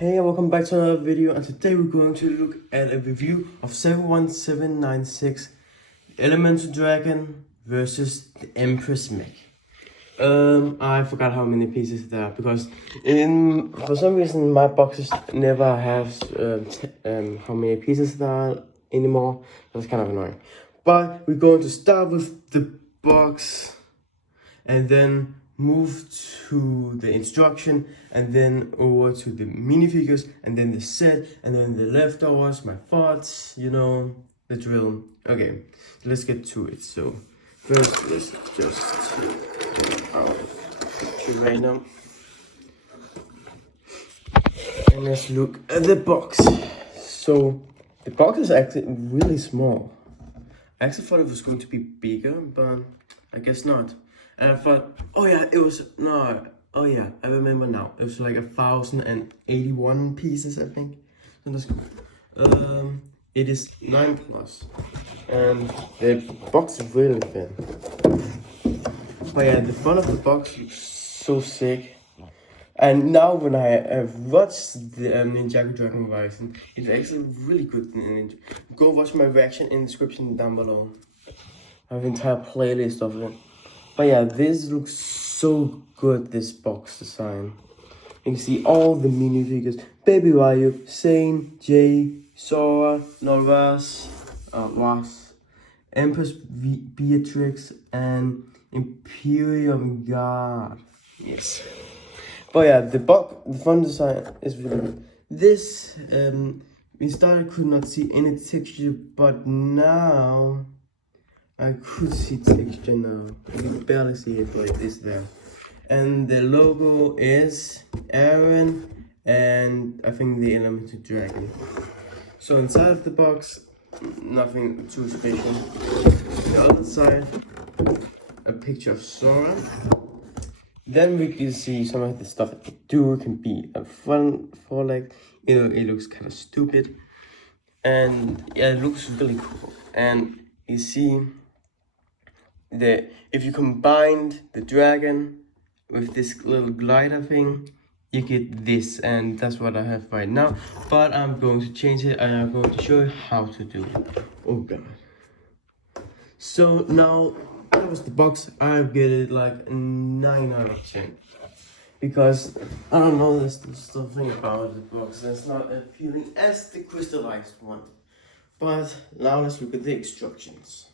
Hey, welcome back to another video, and today we're going to look at a review of 71796 Elemental Dragon versus the Empres Mech. I forgot how many pieces there are because for some reason my boxes never have how many pieces there are anymore. That's kind of annoying. But we're going to start with the box and then move to the instruction and then over to the minifigures and then the set and then the leftovers, my thoughts, you know, the drill. Okay, so let's get to it. So first let's just take out the right now and let's look at the box. So the box is actually really small. I actually thought it was going to be bigger, but I guess not. And I thought, oh yeah, it was, no, oh yeah, I remember now. It was like 1,081 pieces, I think. So that's cool. It is 9 plus. And the box is really thin. But yeah, the front of the box looks so sick. And now when I have watched the Ninjago Dragon Rising, it's actually really good. Go watch my reaction in the description down below. I have an entire playlist of it. But yeah, this looks so good, this box design. You can see all the minifigures. Baby Ryu, Sane, Jay, Sora, Norvas, Ross, Empress Beatrix, and Imperium Guard. Yes. But yeah, the front design is really good. This, we started could not see any texture, but now I could see texture now. You can barely see it, but it is there. And the logo is Aaron and I think the Elemental Dragon. So inside of the box, nothing too special. The other side, a picture of Sora. Then we can see some of the stuff that the duo can be a fun foreleg. You know, it looks kind of stupid. And yeah, it looks really cool. And you see if you combined the dragon with this little glider thing, you get this, and that's what I have right now. But I'm going to change it and I'm going to show you how to do it. Oh god. So now that was the box. I get it like 9 out of 10 because I don't know, there's something about the box that's not appealing as the crystallized one. But now let's look at the instructions.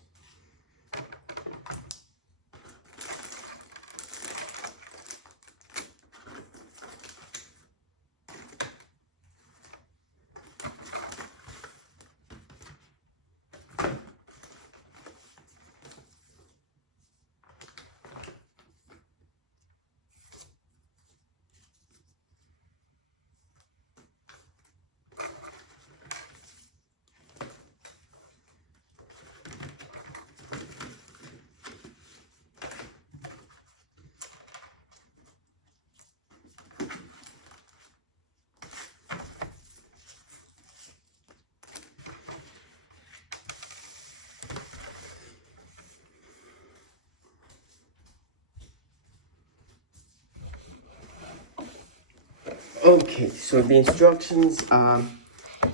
Okay, so the instructions are,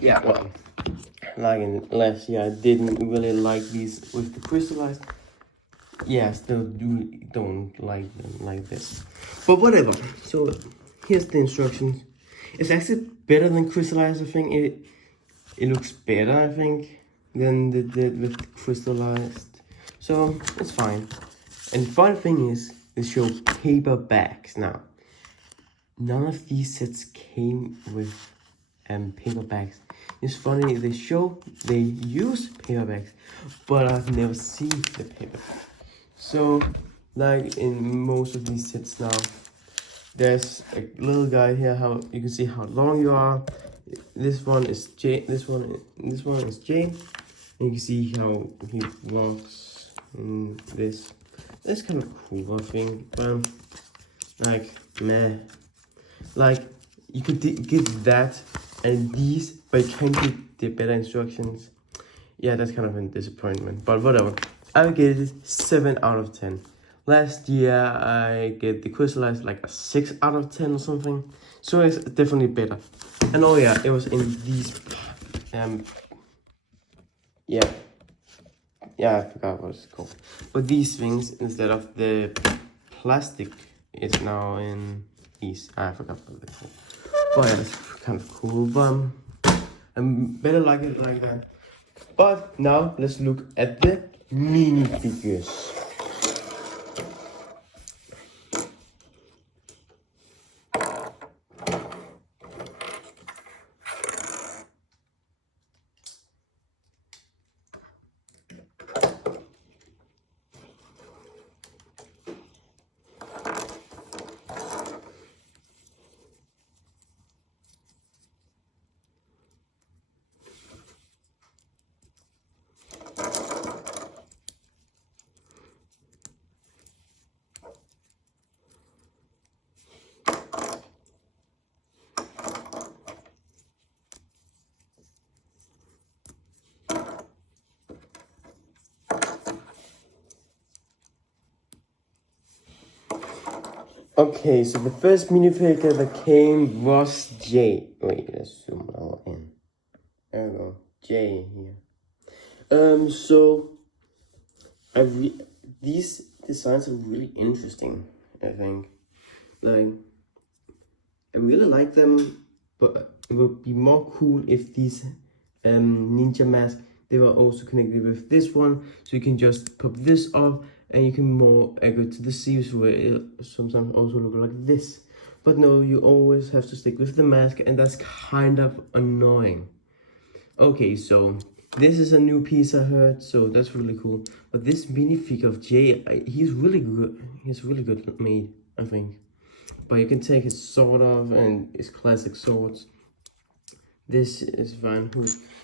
yeah, well, like in last year, I didn't really like these with the crystallized. Yeah, I still don't like them like this. But whatever, so here's the instructions. It's actually better than crystallized, I think. It looks better, I think, than they did with the crystallized. So, it's fine. And the fun thing is, they show paper bags now. None of these sets came with paper bags. It's funny, they use paper bags, but I've never seen the paper bag. So, like in most of these sets now, there's a little guide here, how you can see how long you are. This one is J, this one is J, and you can see how he walks in this. That's kind of cool, I think, but like, meh. Like, you could get that and these, but you can't get the better instructions. Yeah, that's kind of a disappointment, but whatever. I would give it 7 out of 10. Last year, I get the crystallized like a 6 out of 10 or something. So it's definitely better. And oh yeah, it was in these yeah, I forgot what it's called. But these things, instead of the plastic, is now in these. I forgot what they called. But yeah, it's kind of cool. But I better like it like that. But now let's look at the minifigures. Okay, so the first minifigure that came was Jay. Wait, let's zoom all in. There we go, Jay here. So these designs are really interesting. I think, like, I really like them, but it would be more cool if these ninja masks, they were also connected with this one, so you can just pop this off and you can more go to the sleeves where it sometimes also look like this. But no, you always have to stick with the mask, and that's kind of annoying. Okay, so this is a new piece I heard, so that's really cool. But this minifigure of Jay, he's really good. He's really good made, I think. But you can take his sword off and his classic swords. This is fine.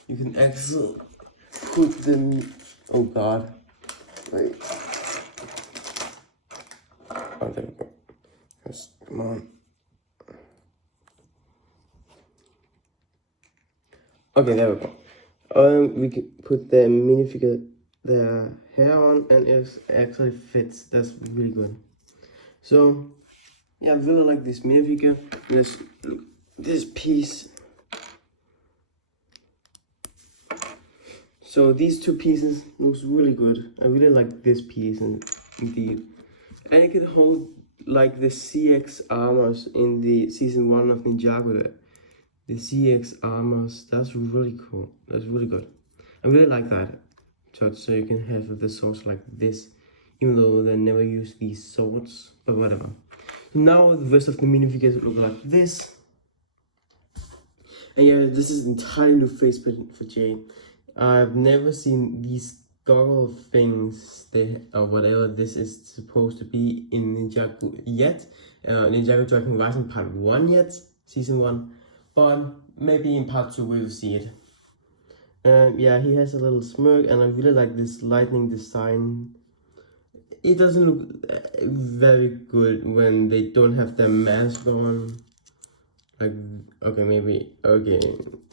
You can actually put them. Oh god. Wait. Oh, there we go. Yes, come on. Okay, there we go. We can put the minifigure their hair on, and it actually fits. That's really good. So yeah, I really like this minifigure. Let's look at this piece. So these two pieces looks really good. I really like this piece indeed. And it can hold like the CX armors in the season 1 of Ninjago. The CX armors, that's really cool. That's really good. I really like that touch, so you can have the swords like this, even though they never use these swords, but whatever. Now the rest of the minifigures look like this. And yeah, this is an entirely new face print for Jay. I've never seen these goggle things, or whatever this is supposed to be in Ninjago yet. Ninjago Dragon Rising Part 1 yet, Season 1. But maybe in Part 2 we will see it. Yeah, he has a little smirk, and I really like this lightning design. It doesn't look very good when they don't have their mask on. Like, okay, maybe, okay,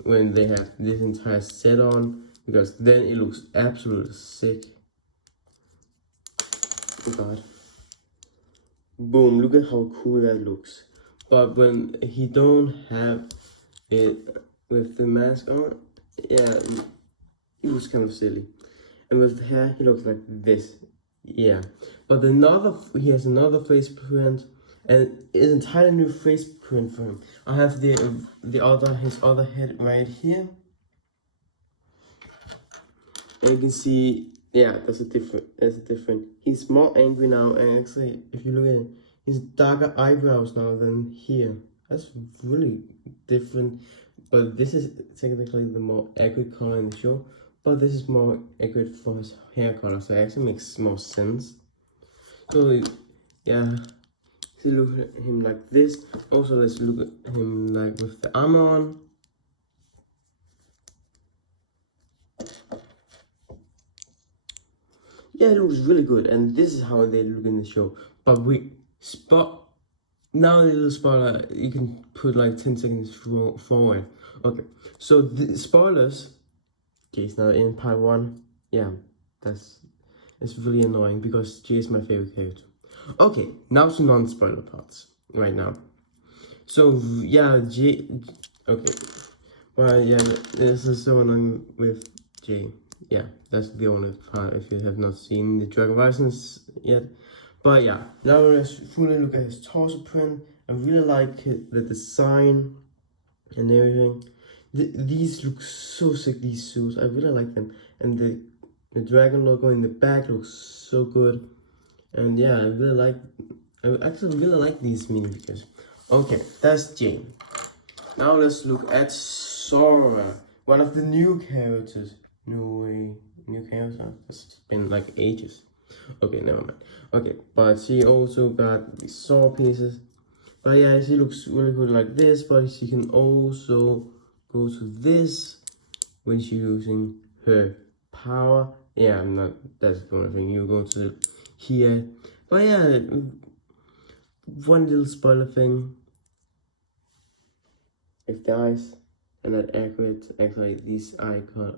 when they have this entire set on, because then it looks absolutely sick. Oh god. Boom, look at how cool that looks. But when he don't have it with the mask on, yeah, it looks kind of silly. And with the hair, he looks like this. Yeah. But he has another face print, and it's an entirely new face print for him. I have his other head right here. And you can see, yeah, that's a different. He's more angry now, and actually, if you look at it, he's darker eyebrows now than here. That's really different. But this is technically the more accurate color in the show. But this is more accurate for his hair color, so it actually makes more sense. So yeah, so look at him like this. Also, let's look at him like with the armor on. Yeah, it looks really good, and this is how they look in the show. But now the little spoiler, you can put like 10 seconds forward. Okay, so the spoilers. Okay, it's now in Part 1. Yeah, it's really annoying because Jay is my favorite character. Okay, now to non-spoiler parts right now. So yeah, Okay. Well, yeah, this is so annoying with Jay. Yeah, that's the only part if you have not seen the Dragon Risings yet. But yeah, now let's fully look at his torso print. I really like the design and everything. These look so sick, these suits. I really like them. And the dragon logo in the back looks so good. And yeah, I actually really like these minifigures. Okay, that's Jay. Now let's look at Sora, one of the new characters. No way, new character? It's been like ages. Okay, never mind. Okay, but she also got the Sora pieces. But yeah, she looks really good like this, but she can also go to this when she's using her power. Yeah, I'm not, that's the only thing. You go to here. But yeah, one little spoiler thing. If the eyes are not accurate, actually this eye color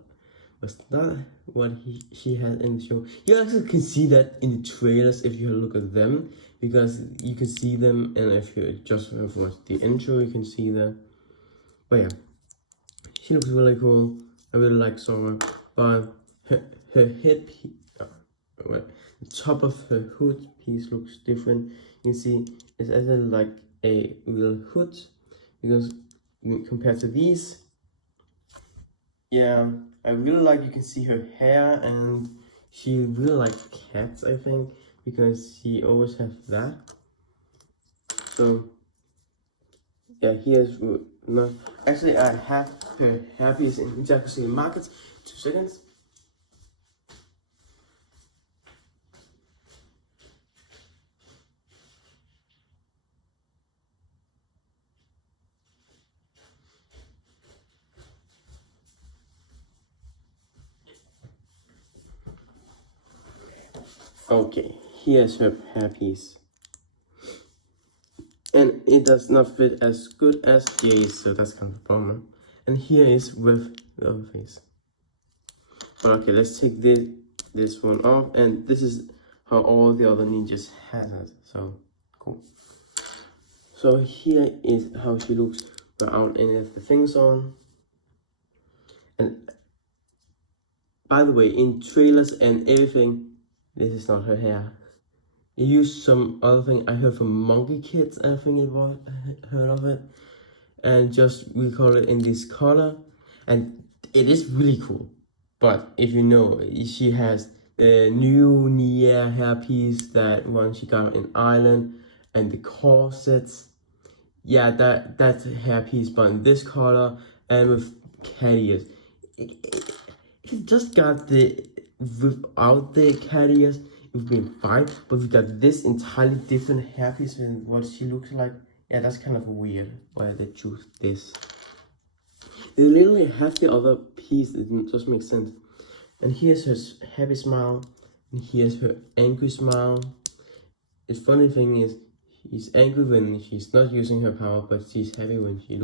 was not what she had in the show. You actually can see that in the trailers if you look at them, because you can see them, and if you just watch the intro, you can see that. But yeah, she looks really cool. I really like Sora, but her head piece, the top of her hood piece looks different. You see, it's actually like a little hood, because compared to these, yeah, I really like, you can see her hair, and she really likes cats, I think, because she always has that. So yeah, here's not actually, I have her hairpiece in Jacuzzi Market. 2 seconds. Okay, here's her hairpiece. And it does not fit as good as Jay's, so that's kind of a problem. And here is with the other face. But okay, let's take this one off, and this is how all the other ninjas has it. So cool. So here is how she looks without any of the things on. And by the way, in trailers and everything, this is not her hair. They used some other thing I heard from Monkey Kids, I think it was, heard of it. And just we call it in this color. And it is really cool. But if you know, she has the new Nia hairpiece, that one she got in Ireland, and the corsets. Yeah, that's a hairpiece, but in this color and with cat ears. It just got the without the cat ears, it would be fine. But we got this entirely different hairpiece and what she looks like. Yeah, that's kind of weird why they choose this. They literally have the other piece, it just makes sense. And here's her happy smile, and here's her angry smile. The funny thing is, she's angry when she's not using her power, but she's happy when she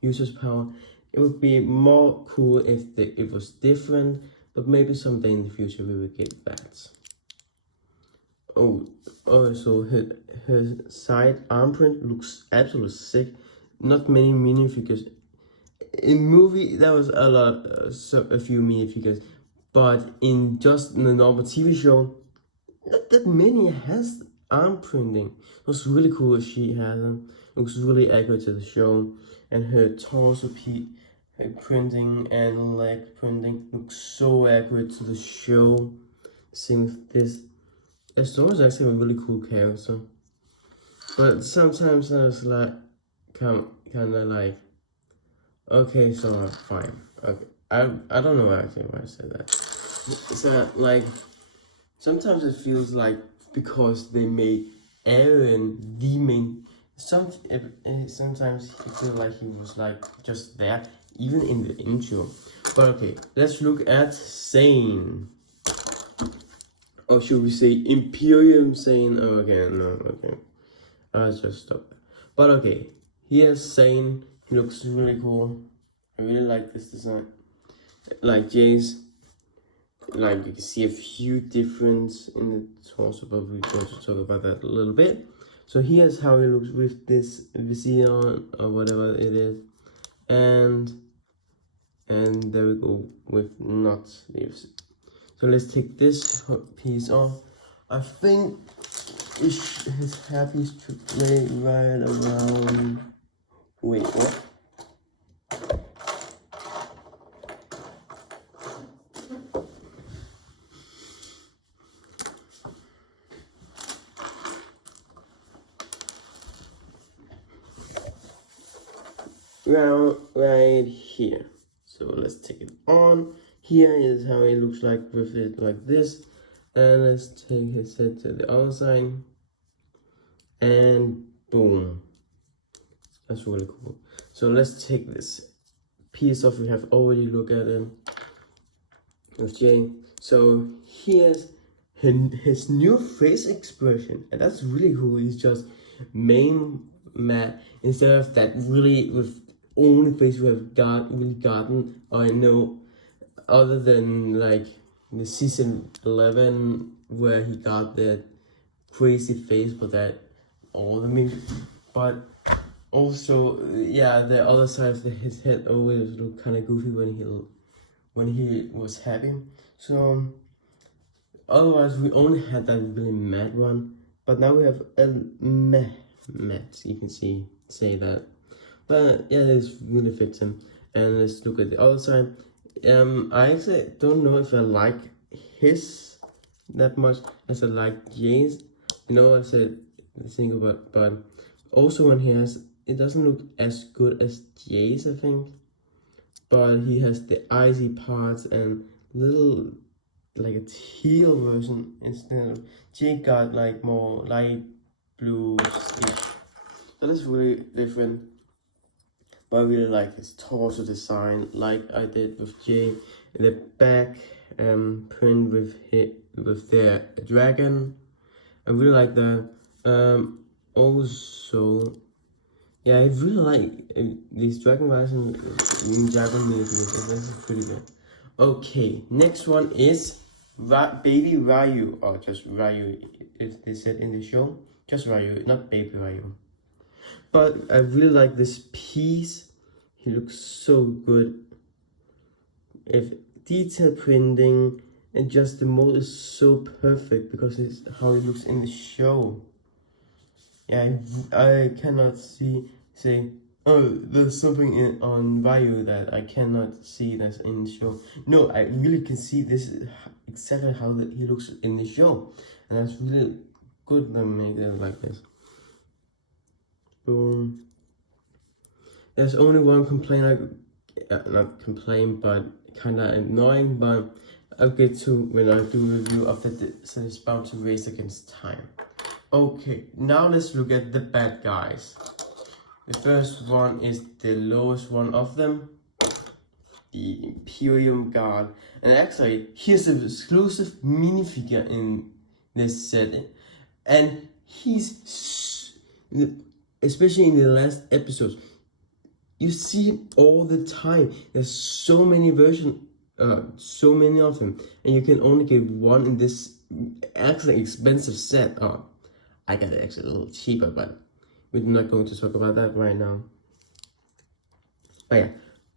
uses power. It would be more cool if it was different, but maybe someday in the future we will get that. Oh, also her side arm print looks absolutely sick. Not many minifigures. In movie, there was a few minifigures, but in just the normal TV show, not that many has arm printing. It was really cool that she has them. It looks really accurate to the show, and her torso printing and leg printing looks so accurate to the show. Same with this. Astor is actually a really cool character, but sometimes I was like, kind of like, okay, so fine. Okay, I don't know actually why I said that. So like, sometimes it feels like because they made Aaron the main. Sometimes it feels like he was like just there, even in the intro. But okay, let's look at Sane. Or should we say Imperium Sane? Oh, okay, no, okay. I'll just stop. But okay, here's Sane. He looks really cool. I really like this design. Like Jay's. Like you can see a few difference in the torso, but we're going to talk about that a little bit. So here's how he looks with this vizier on, or whatever it is. and there we go with not sleeves. So let's take this piece off. I think his hairpiece should lay right around. Wait, what? Right here. So let's take it on. Here is how it looks like with it like this. And let's take his head to the other side. And boom. That's really cool. So let's take this piece off. We have already looked at it with Jay. So here's his new face expression. And that's really cool. He's just main matte instead of that really with only face we have gotten, I know, other than like the season 11 where he got that crazy face for that all of me, but also yeah, the other side of his head always looked kind of goofy when he was happy. So otherwise we only had that really matte one, but now we have a matte, you can say that. But yeah, this really fits him. And let's look at the other side. I actually don't know if I like his that much as I like Jay's. You know, I said the thing about, but also when he has, it doesn't look as good as Jay's, I think. But he has the icy parts and little like a teal version instead of Jay got like more light blue stitch. That is really different. But I really like his torso design, like I did with Jay. The back print with the dragon. I really like that. Also, yeah, I really like these dragon eyes and dragon music. This is pretty good. Okay, next one is Baby Ryu, or just Ryu, if they said in the show. Just Ryu, not Baby Ryu. But I really like this piece. He looks so good. If detail printing and just the mold is so perfect because it's how it looks in the show. Yeah, I cannot say, oh, there's something on Ryu that I cannot see that's in the show. No, I really can see this is exactly how he looks in the show. And that's really good to make it like this. Boom. There's only one complaint, not complaint, but kind of annoying, but I'll get to when I do a review of that. So it's about to race against time. Okay, now let's look at the bad guys. The first one is the lowest one of them, the Imperium Guard. And actually, here's an exclusive minifigure in this set. And he's, especially in the last episodes, you see him all the time. There's so many versions, so many of them. And you can only get one in this actually expensive set. I got it actually a little cheaper, but we're not going to talk about that right now. But yeah,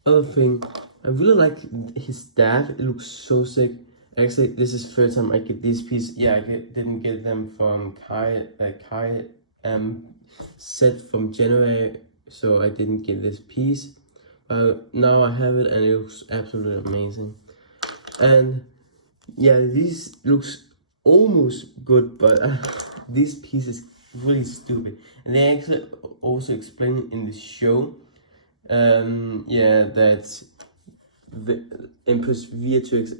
other thing, I really like his staff. It looks so sick. Actually, this is the first time I get this piece. Yeah, I didn't get them from Kai set from January, so I didn't get this piece. But now I have it and it looks absolutely amazing. And yeah, this looks almost good, but this piece is really stupid. And they actually also explain in the show, yeah, that the Empres Virtuix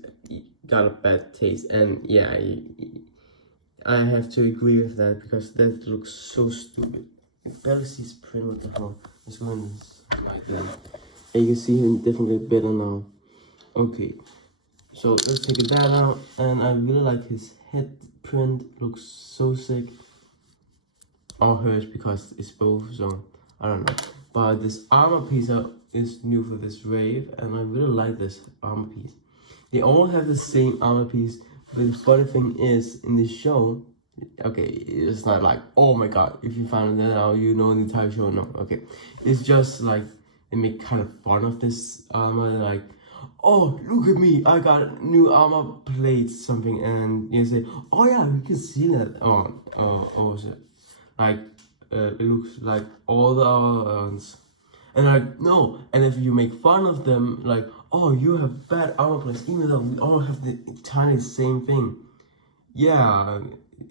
got a bad taste, and yeah, I have to agree with that because that looks so stupid. You barely see his print. What the hell? Let's go in like that. And you can see him definitely better now. Okay, so let's take that out, and I really like his head print. Looks so sick. Or hers because it's both, so I don't know. But this armor piece is new for this wave, and I really like this armor piece. They all have the same armor piece, but the funny thing is, in the show, okay, it's not like, oh my god, if you found that out, you know the entire show, no, okay. It's just like, they make kind of fun of this armor, like, oh, look at me, I got new armor plates, something, and you say, oh yeah, we can see that. Also, like, it looks like all the other ones. And like, no, and if you make fun of them, like, oh, you have bad armor plates, even though we all have the tiny same thing. Yeah,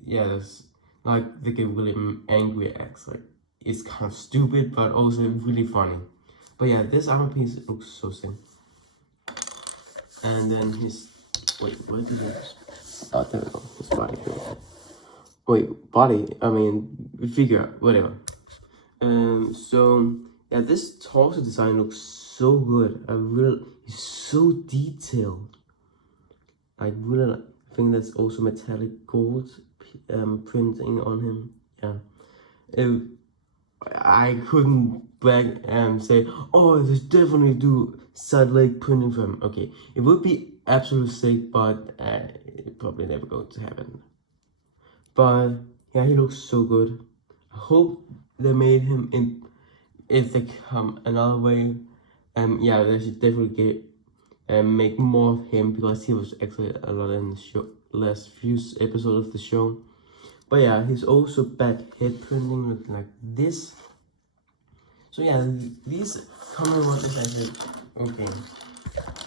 that's, like, they get really angry acts, like, it's kind of stupid, but also really funny. But yeah, this armor piece looks so sick. And then his, wait, where did it? Oh, there we go, his body. Wait, body, I mean, figure, whatever. So, yeah, this torso design looks so good. It's so detailed. I really think that's also metallic gold printing on him. Yeah. I couldn't brag and say, oh, there's definitely do side leg printing for him. Okay, it would be absolute sick, but it probably never going to happen. But yeah, he looks so good. I hope they made him in. If they come another way, yeah, they should definitely make more of him, because he was actually a lot in the show, last few episodes of the show. But yeah, he's also back head printing looking like this. So yeah, these common ones is actually okay.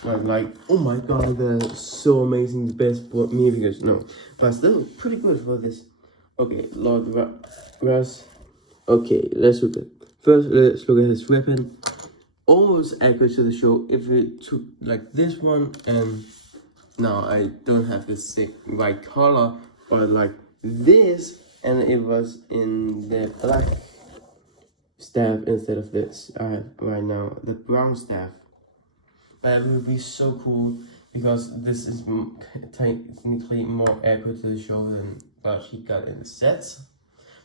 Like, oh my god, they're so amazing, the best me figures. No, but still pretty good for this. Okay, Lord Russ. Okay, let's look at his weapon. Almost accurate to the show. If it took like this one, and no, I don't have the same right color, but like this, and it was in the black staff instead of this I have right now, the brown staff. But it would be so cool, because this is technically more accurate to the show than what he got in the sets.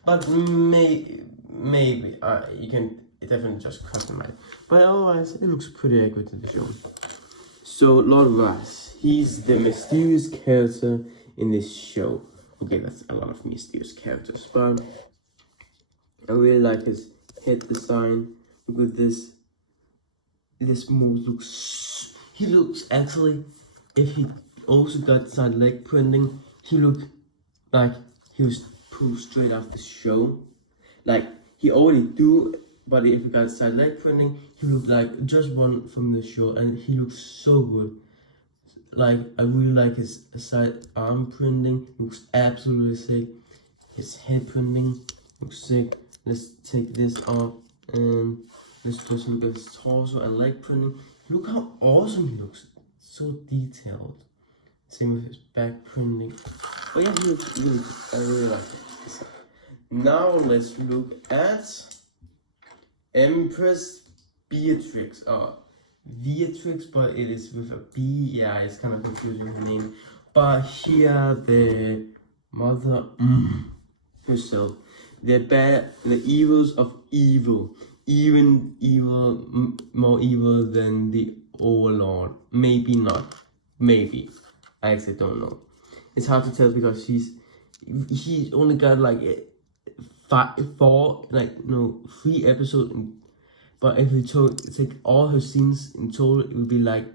But maybe you can definitely just customize. But otherwise, it looks pretty accurate to the show. So Lord Russ, he's the mysterious character in this show. Okay, that's a lot of mysterious characters, but I really like his head design. Look at this. This mode looks. He looks actually. If he also got side leg printing, he looked like he was pulled straight off the show. Like he already do, but if he got side leg printing, he looked like just one from the show, and he looks so good. Like, I really like his side arm printing, looks absolutely sick. His head printing looks sick. Let's take this off and let's put some of his torso and leg printing. Look how awesome he looks, so detailed. Same with his back printing. Oh yeah, he looks really good. I really like it. Now let's look at Empres Beatrix. Beatrix, but it is with a B. Yeah, it's kind of confusing the name. But here the mother herself, the evils of evil, even evil, more evil than the overlord. Maybe not. Maybe. I actually don't know. It's hard to tell because he only got like 3 episodes. But if we take all her scenes in total, it would be like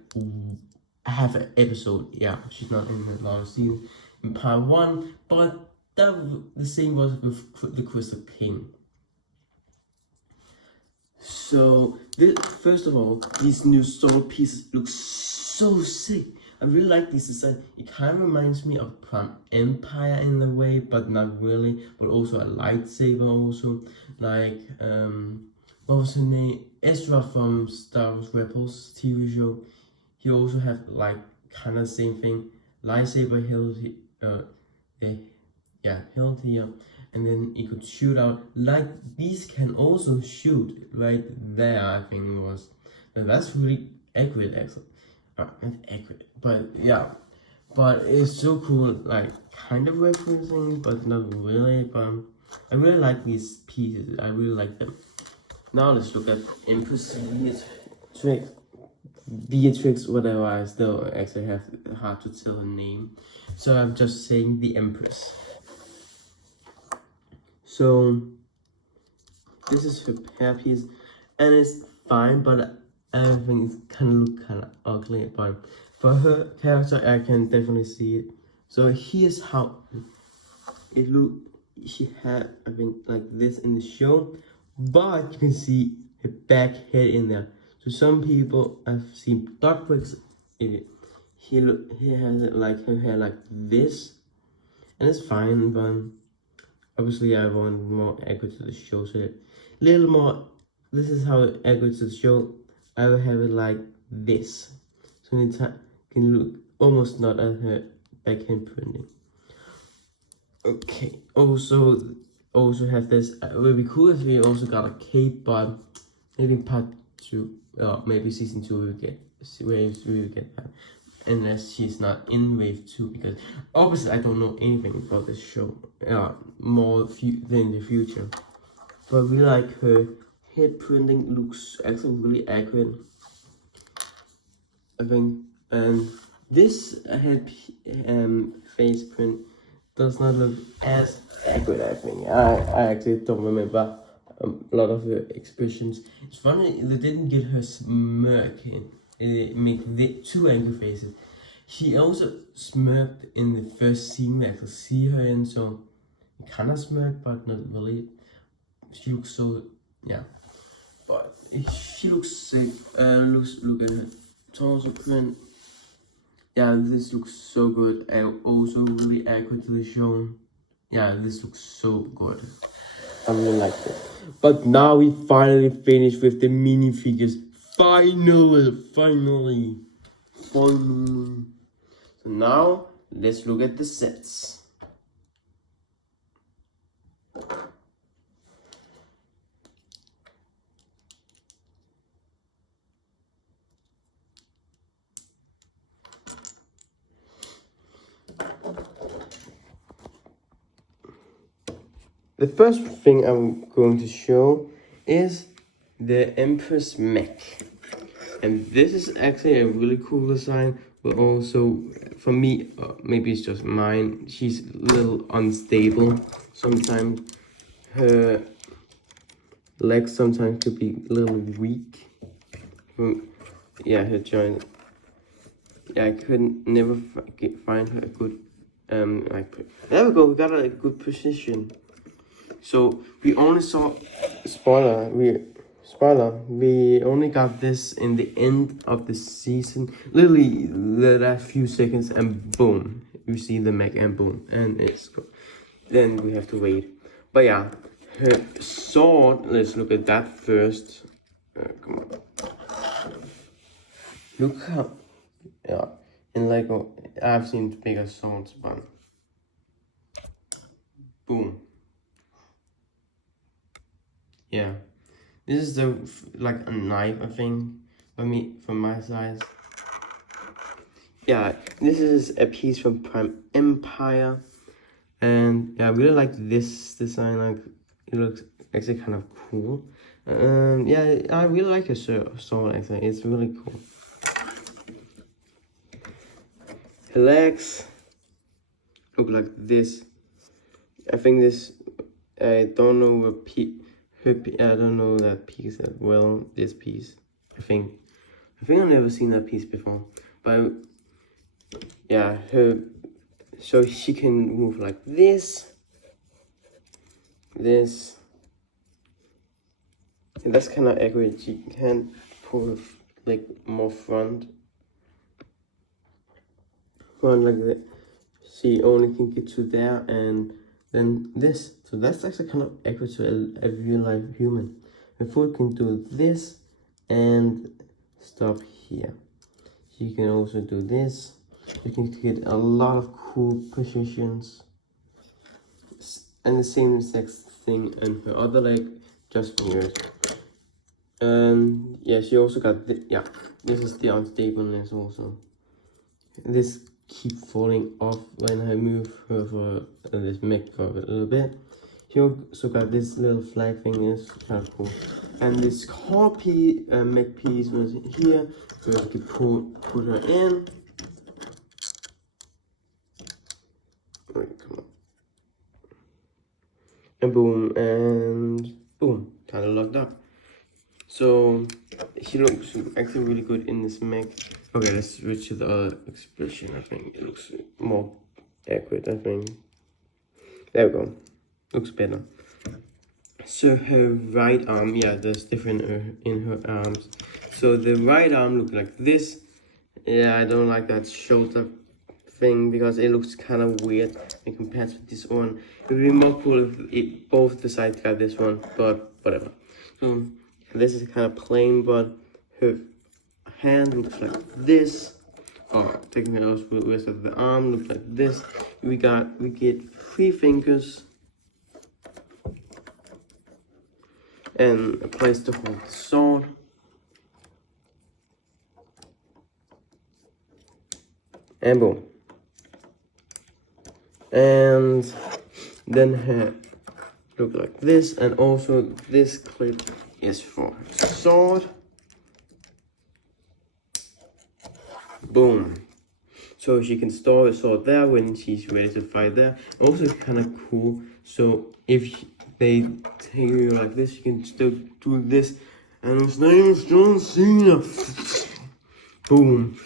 half an episode. Yeah, she's not in a lot of scenes in part 1, but the same was with the Crystal King. So first of all, these new sword pieces look so sick. I really like this design. It kind of reminds me of Prime Empire in a way, but not really. But also a lightsaber also, like what was her name? Ezra from Star Wars Rebels TV show. He also had like kind of same thing. Lightsaber held held here, and then it could shoot out. Like these can also shoot right there. I think it was. And that's really accurate, actually. Not accurate, but yeah. But it's so cool. Like kind of referencing, but not really. But I really like these pieces. I really like them. Now let's look at Empres Beatrix, whatever. I still actually have hard to tell her name, so I'm just saying the Empress. So this is her hair piece, and it's fine, but everything is look kind of ugly. But for her character, I can definitely see it. So here's how it look. She had, I think, like this in the show, but you can see her back head in there. So some people I've seen dog bricks. He has it like her hair like this, and it's fine, but obviously I want more accurate to the show, so a little more. This is how accurate to the show. I will have it like this, so it can look almost not at her backhand printing. Okay, also have this. It would be cool if we also got a cape, but maybe part 2, maybe season 2 we will get waves. We will get that, unless she's not in wave 2, because obviously I don't know anything about this show. More than the future, but we like her head printing looks actually really accurate, I think. And this head face print does not look as accurate, I think. I actually don't remember a lot of her expressions. It's funny they didn't get her smirk in. They make the 2 angry faces. She also smirked in the first scene we actually see her in, so kind of smirked, but not really. She looks so, yeah. But she looks sick. Look at her torso print. Yeah, this looks so good, and also really accurate to the show. Yeah, this looks so good. I really like it. But now we finally finished with the minifigures. Finally. So now let's look at the sets. The first thing I'm going to show is the Empres Mech. And this is actually a really cool design, but also, for me, maybe it's just mine, she's a little unstable sometimes. Her legs sometimes could be a little weak. Yeah, her joint. Yeah, I couldn't never find her a good, there we go, we got a good position. So we only saw, spoiler, we only got this in the end of the season. Literally the last few seconds, and boom, you see the mech, and boom, and it's good. Then we have to wait. But yeah, her sword, let's look at that first. Come on. Look how, yeah, in Lego, I've seen bigger swords, but boom. Yeah, this is like a knife, I think, from my size. Yeah, this is a piece from Prime Empire, and yeah, I really like this design. Like, it looks actually kind of cool. Yeah, I really like her sword. Actually, it's really cool. Her legs look like this. I think this. I don't know what I don't know that piece as well. This piece, I think I've never seen that piece before. But yeah, so she can move like this, and that's kind of accurate. She can pull like more front like that. She only can get to there, and then this. So that's actually kind of accurate to a real life human. The foot can do this and stop here. She can also do this. You can get a lot of cool positions. And the same exact thing on her other leg, just fingers. And yeah, she also got this is the unstableness also. This keep falling off when I move her for this mech for a little bit. She also got this little flag thing, is kind of cool. And this core mech piece was here, so I could put her in. Wait, come on. And boom, kind of locked up. So he looks actually really good in this mech. Okay, let's switch to the other expression. I think it looks more accurate. I think. There we go. Looks better. So her right arm, yeah, there's different in her arms. So the right arm looks like this. Yeah, I don't like that shoulder thing because it looks kind of weird in comparison to this one. It would be more cool if both the sides got this one, but whatever. So this is kind of plain, but her hand looks like this. Or technically also the rest of the arm looks like this. We get 3 fingers and a place to hold the sword. And boom. And then her look like this, and also this clip is for her sword. Boom. So she can store the sword there when she's ready to fight there. Also kind of cool. So if they take you like this, you can still do this. And his name is John Cena. Boom.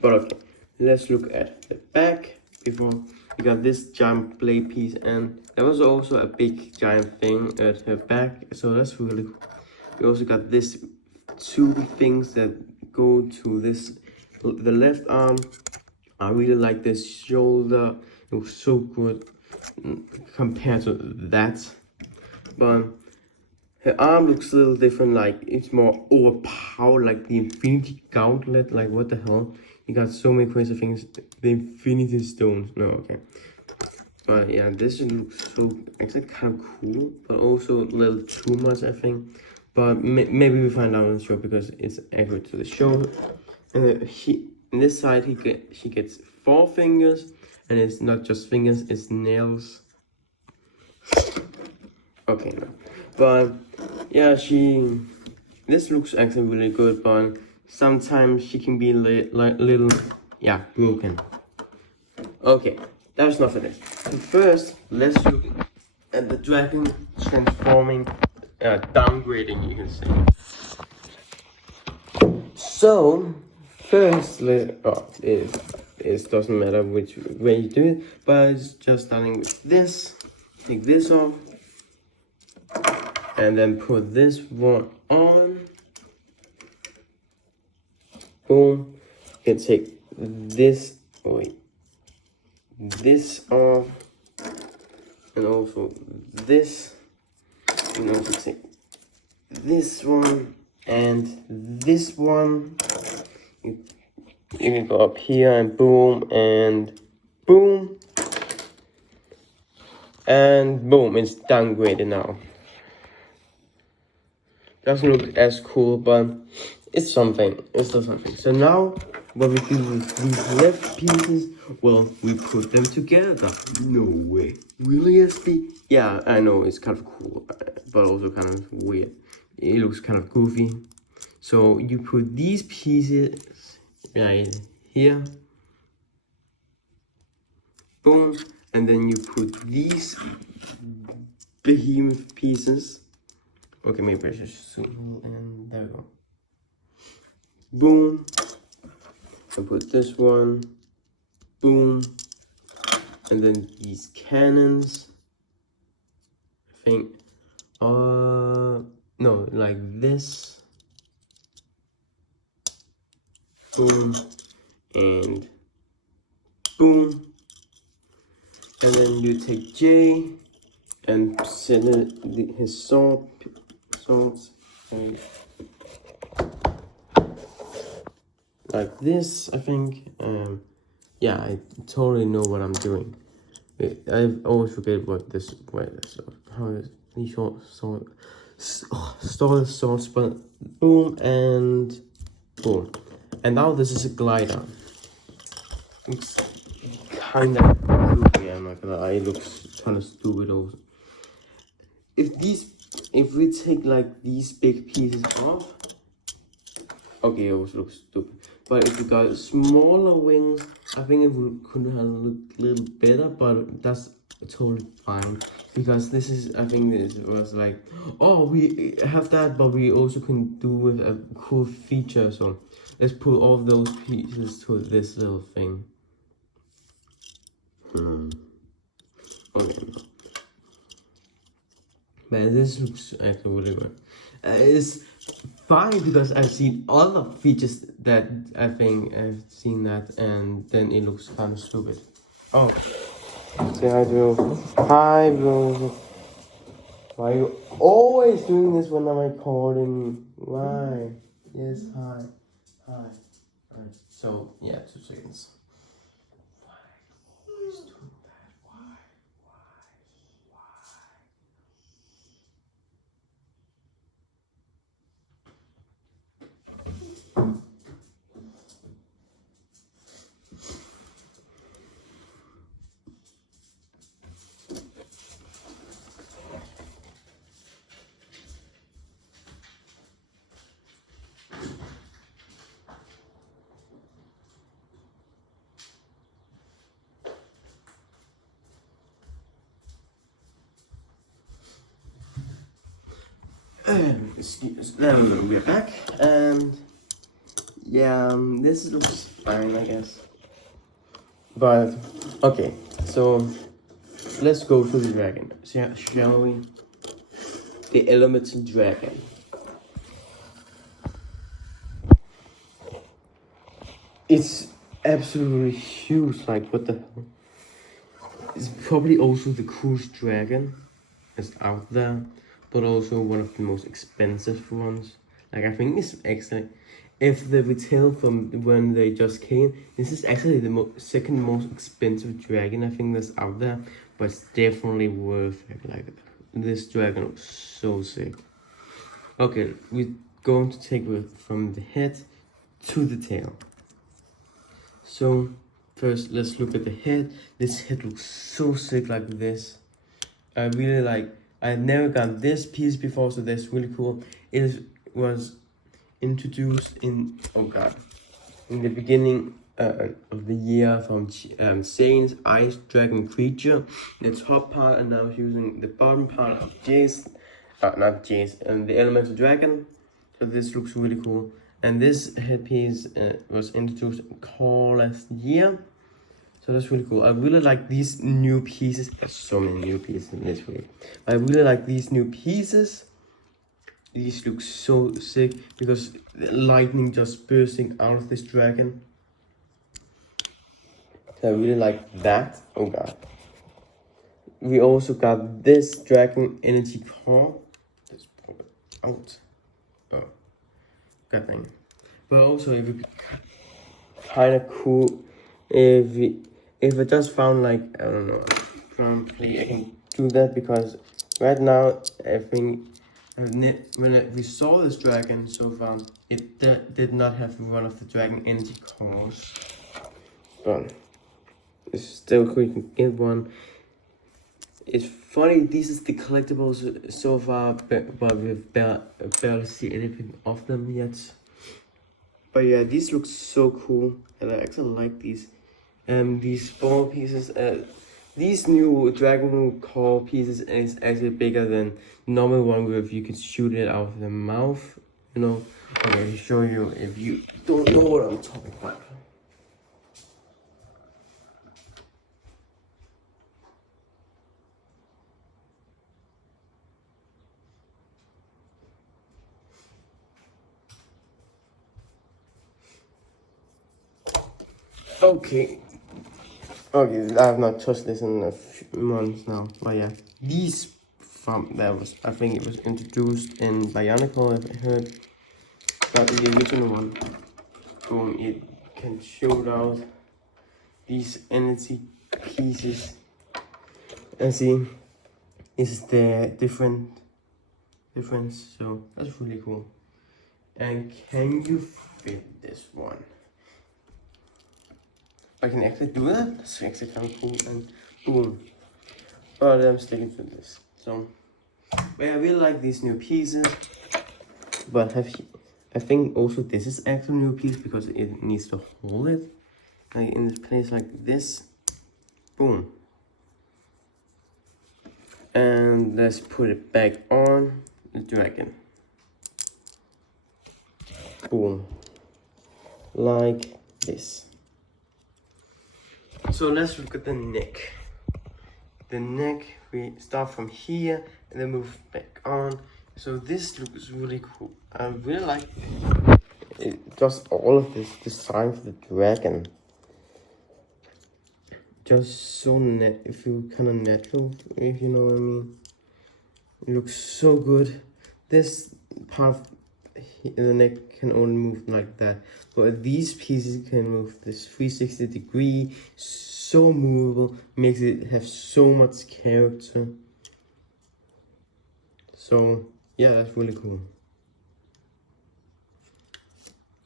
But okay, let's look at the back. Before we got this giant blade piece, and there was also a big giant thing at her back. So that's really cool. We also got this 2 things that go to this, the left arm. I really like this shoulder. It was so good compared to that. But her arm looks a little different, like it's more overpowered, like the Infinity Gauntlet. Like what the hell? You got so many crazy things. The Infinity Stones. No, okay. But yeah, this looks so actually kind of cool, but also a little too much, I think. But maybe we find out in the show because it's accurate to the show. And in this side, she gets 4 fingers, and it's not just fingers, it's nails. Okay, no. But yeah, this looks actually really good, but sometimes she can be little, yeah, broken. Okay, that was not for this. So first, let's look at the dragon transforming, downgrading, you can say. So first, it doesn't matter which way you do it, but it's just starting with this. Take this off, and then put this one on. Boom. You can take this, this off, and also this. You can also take this one and this one. You can go up here and boom, and boom, and boom. It's downgraded now. Doesn't look as cool, but it's something. It's still something. So now, what we do with these left pieces, well, we put them together. No way. Really, SD? Yeah, I know, it's kind of cool, but also kind of weird. It looks kind of goofy. So you put these pieces right here. Boom. And then you put these behemoth pieces. Okay, maybe I should zoom, and there we go. Boom. I put this one. Boom. And then these cannons. I think, no, like this. Boom. And boom. And then you take J and set his swords. And like this, I think. Yeah, I totally know what I'm doing. I always forget what this. How is he short sword? Store the swords, but boom and boom. And now this is a glider. It's kind of goofy, I'm not gonna lie. It looks kind of stupid also. If we take like these big pieces off, okay, it also looks stupid. But if we got smaller wings, I think it could have looked a little better. But that's totally fine, because this is, I think this was like, oh, we have that, but we also can do with a cool feature. So let's put all those pieces to this little thing. Okay, man, this looks actually really good. It's fine because I've seen other features that I think I've seen that, and then it looks kind of stupid. Oh, say hi, bro. Hi, bro. Why are you always doing this when I'm recording? Why? Yes, hi. Hi. Alright, so, yeah, 2 seconds. Why are you always doing that? Why? We're back, and yeah, this looks fine, I guess. But okay, so let's go to the dragon, shall we? The elemental dragon. It's absolutely huge. Like, what the hell? It's probably also the coolest dragon that's out there, but also one of the most expensive ones. Like, I think it's actually, if the retail from when they just came, this is actually the second most expensive dragon I think that's out there, but it's definitely worth it. Like, this dragon looks so sick. Okay, we're going to take it from the head to the tail. So first, let's look at the head. This head looks so sick like this. I really like. I never got this piece before, so that's really cool. It was introduced in, oh god, in the beginning of the year from Saint's Ice Dragon Creature. The top part, and now using the bottom part of Jace, not Jace, and the Elemental Dragon. So this looks really cool. And this headpiece was introduced last year. So that's really cool. I really like these new pieces. There's so many new pieces in this way. I really like these new pieces. These look so sick because the lightning just bursting out of this dragon. So I really like that. Oh god. We also got this dragon energy core. Let's pull it out. Oh, god dang. But also it would be kind of cool if I just found, like, I don't know, probably I can do that, because right now I think when we saw this dragon so far, it did not have one of the dragon energy cores, but it's still cool. You can get one. It's funny, this is the collectibles so far, but we've barely seen anything of them yet. But yeah, these look so cool, and I actually like these. These 4 pieces. These new dragon core pieces is actually bigger than normal one, where if you can shoot it out of the mouth. You know, I'll show you if you don't know what I'm talking about. Okay, I have not touched this in a few months now, but yeah, these I think it was introduced in Bionicle, if I heard, but the original one, boom, it can shoot out these energy pieces, and see, this is the difference, so that's really cool. And can you fit this one? I can actually do that. That's actually kind of cool. And boom. But I'm sticking to this. So, but I really like these new pieces. But I think also this is actually a new piece because it needs to hold it. Like in this place like this. Boom. And let's put it back on the dragon. Boom. Like this. So let's look at the neck. The neck, we start from here and then move back on. So this looks really cool. I really like it. Just all of this design for the dragon. Just so net, it feels kind of natural, if you know what I mean. It looks so good. This part of the neck can only move like that, but these pieces can move this 360 degree. So movable, makes it have so much character. So yeah, that's really cool.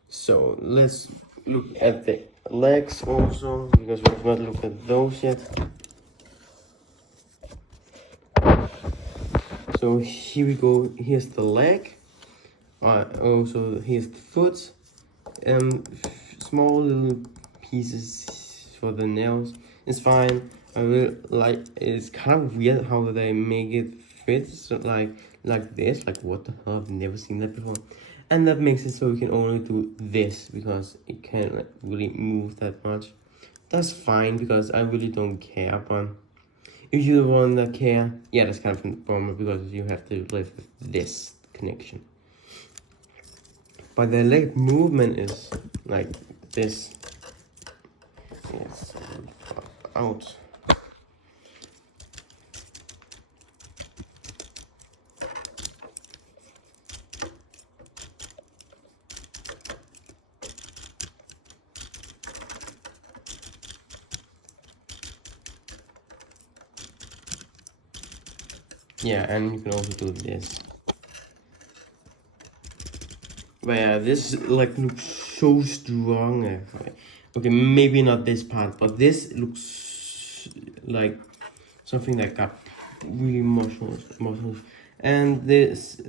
So let's look at the legs also, because we have not looked at those yet. So here we go. Here's the leg. Also here's the foot. Small little pieces for the nails. It's fine. I really like. It's kind of weird how they make it fit. So like this. Like what the hell? I've never seen that before. And that makes it so we can only do this because it can't like, really move that much. That's fine because I really don't care. But if you're the one that care, yeah, that's kind of a bummer because you have to live with this connection. But the leg movement is like this. Yes, out. Yeah, and you can also do this. But yeah, this like looks so strong actually. Okay, maybe not this part, but this looks like something that got really muscles. And this,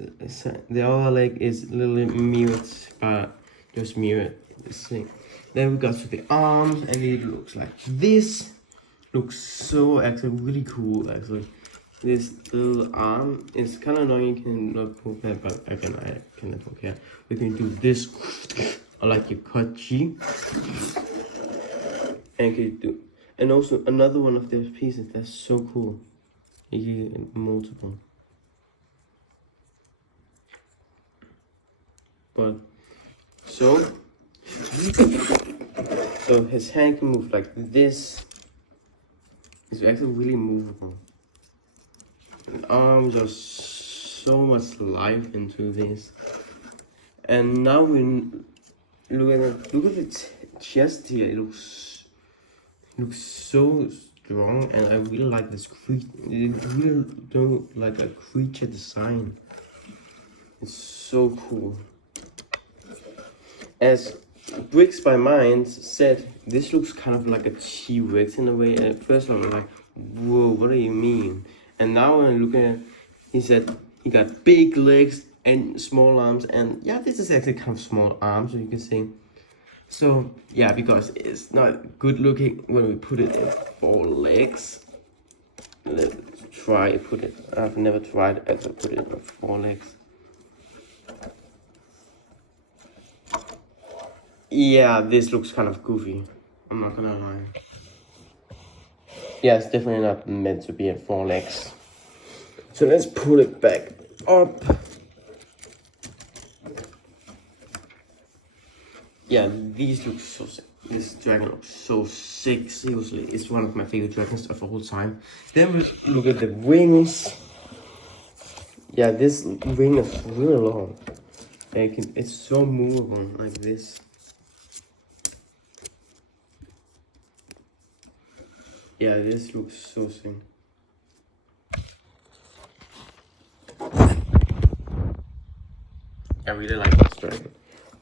the other leg is a little mirrored, but just mirrored this thing. Then we got to the arms, and it looks like this. Looks so actually really cool actually. This little arm is kind of annoying. You cannot move that, but again, I cannot care. We can do this, like you cut cheep, and can do, and also another one of those pieces that's so cool. You get multiple, but so his hand can move like this. It's actually really movable. And arms are so much life into this. And now we look at the chest here. It looks so strong, and I really like this creature. It really do like a creature design. It's so cool. As Bricks by Mind said, this looks kind of like a T-Rex in a way. At first I was like, whoa, what do you mean? And now when I look at it, he said he got big legs and small arms, and yeah, this is actually kind of small arms, so you can see. So yeah, because it's not good looking when we put it in 4 legs. Let's try put it. I've never tried actually put it in 4 legs. Yeah, this looks kind of goofy. I'm not gonna lie. Yeah, it's definitely not meant to be in 4 legs. So let's pull it back up. Yeah, these look so sick. This dragon looks so sick. Seriously, it's one of my favorite dragons of all time. Then we look at the wings. Yeah, this wing is really long. It's so movable like this. Yeah, this looks so sick. I really like this dragon.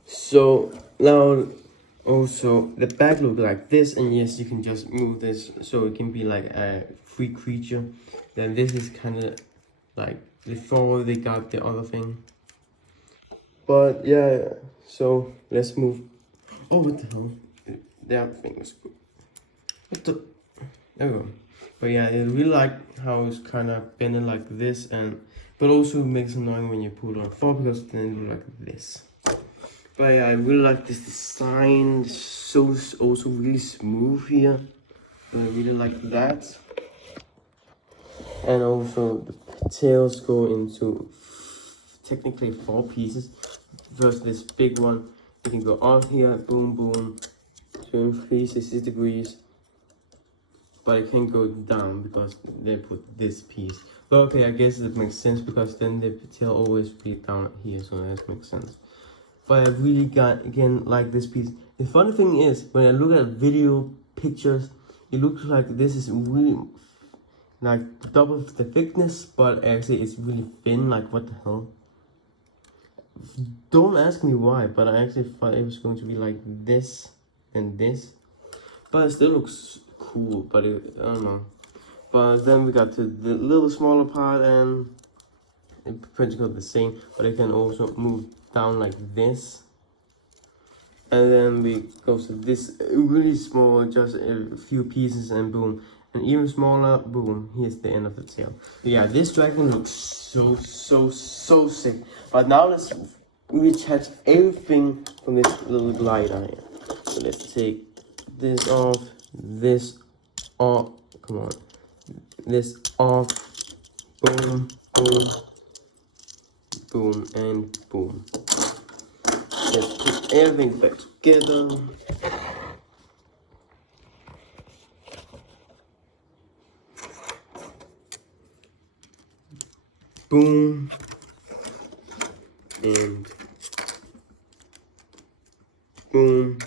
So now also the back look like this, and yes, you can just move this so it can be like a free creature. Then this is kind of like before they got the other thing. But yeah, so let's move. Oh, what the hell? The other thing was good. What the? There we go. But yeah, I really like how it's kind of bended like this, but also it makes it annoying when you put it on floor because then it looks like this. But yeah, I really like this design. So also really smooth here. So I really like that. And also the tails go into technically 4 pieces. First this big one, you can go on here, boom, boom, to increase 60 degrees. But it can't go down because they put this piece. But okay, I guess it makes sense because then the tail always be down here, so that makes sense. But I really like this piece. The funny thing is, when I look at video pictures, it looks like this is really like double the thickness, but actually it's really thin. Like what the hell? Don't ask me why, but I actually thought it was going to be like this and this. But it still looks cool, but I don't know. But then we got to the little smaller part, and it's pretty much the same, but it can also move down like this. And then we go to this really small, just a few pieces, and boom. And even smaller, boom, here's the end of the tail. Yeah, this dragon looks so sick. But now let's retouch everything from this little glider here. So let's take this off, this off, come on, this off, boom, boom, boom, and boom. Let's put everything back together. Boom. And boom.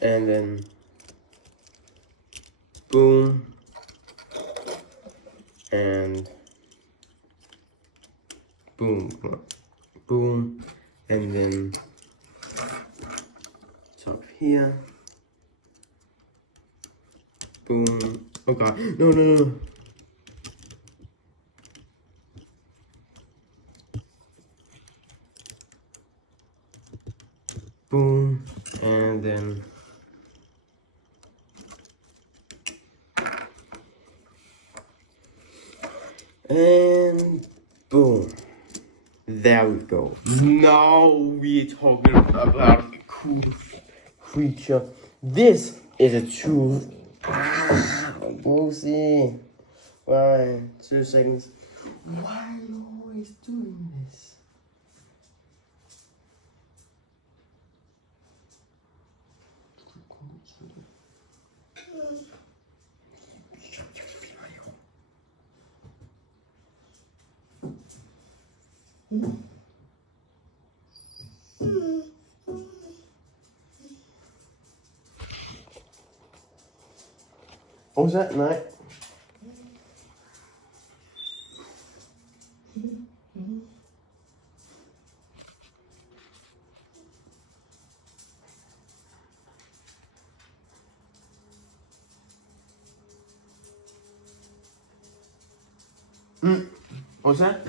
And then boom. And boom, boom, and then top here, boom. Oh god, no. Boom, and then boom. There we go. Now we're talking about a cool creature. This is a tooth. We'll see. Why? 2 seconds. Why are you always doing this? What was that, Night? What was that?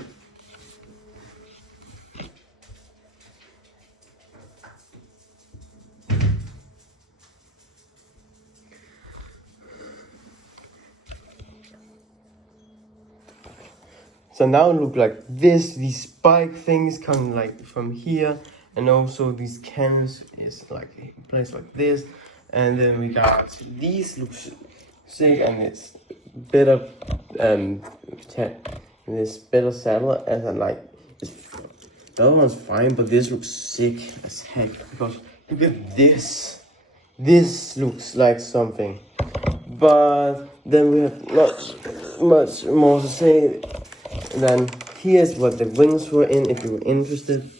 So now it looks like this, these spike things come like from here, and also these cans is like placed like this, and then we got these looks sick, and it's better this better saddle as I like. The other one's fine, but this looks sick as heck because look at this. This looks like something, but then we have not much more to say. And then here's what the wings were in, if you were interested.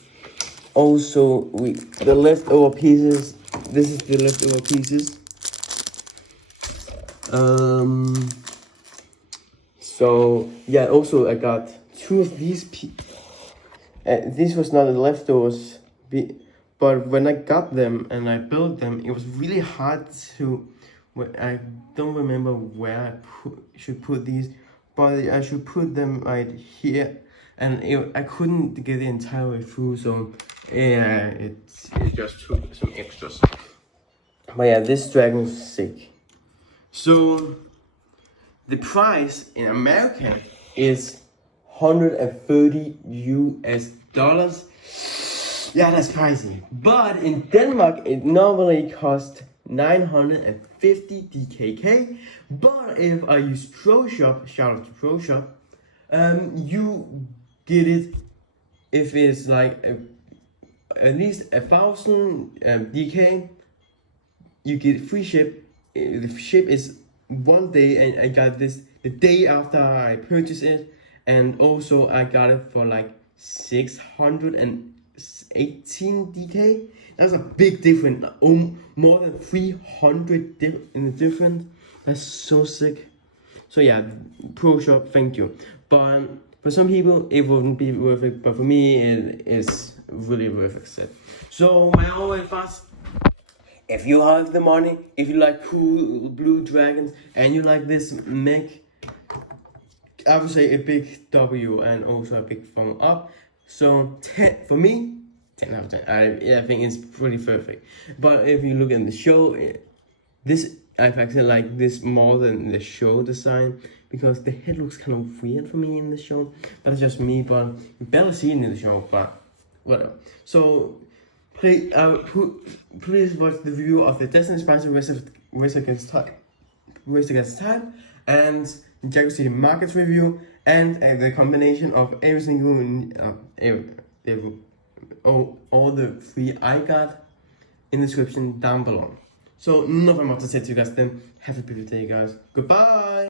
Also, the leftover pieces. This is the leftover pieces. So yeah. Also, I got 2 of these pieces. This was not the leftovers, but when I got them and I built them, it was really hard to. I don't remember where I should put these. But I should put them right here, and I couldn't get the entire way through, so yeah, it just took some extras. But yeah, this dragon is sick. So the price in American is 130 US dollars. Yeah, that's pricey. But in Denmark, it normally costs 950 DKK. But if I use proshop, shout out to proshop, you get it if it's like at least 1,000 DK. You get free ship. The ship is 1 day, and I got this the day after I purchased it, and also I got it for like 618 DK. That's a big difference. More than 300 in the difference. That's so sick. So yeah, pro shop, thank you. But for some people it wouldn't be worth it, but for me it is really worth it. So my always fast. If you have the money, if you like cool blue dragons, and you like this mech, I would say a big W and also a big thumb up. So 10 for me, 10 out of 10. I think it's pretty perfect. But if you look at the show, this I actually like this more than the show design, because the head looks kind of weird for me in the show. That's just me, but you barely see it in the show, but whatever. So please watch the review of the Destiny Spicy Race Against Time, and check to see the market review and the combination of every single all the three I got in the description down below. So nothing more to say to you guys then. Have a beautiful day, guys. Goodbye.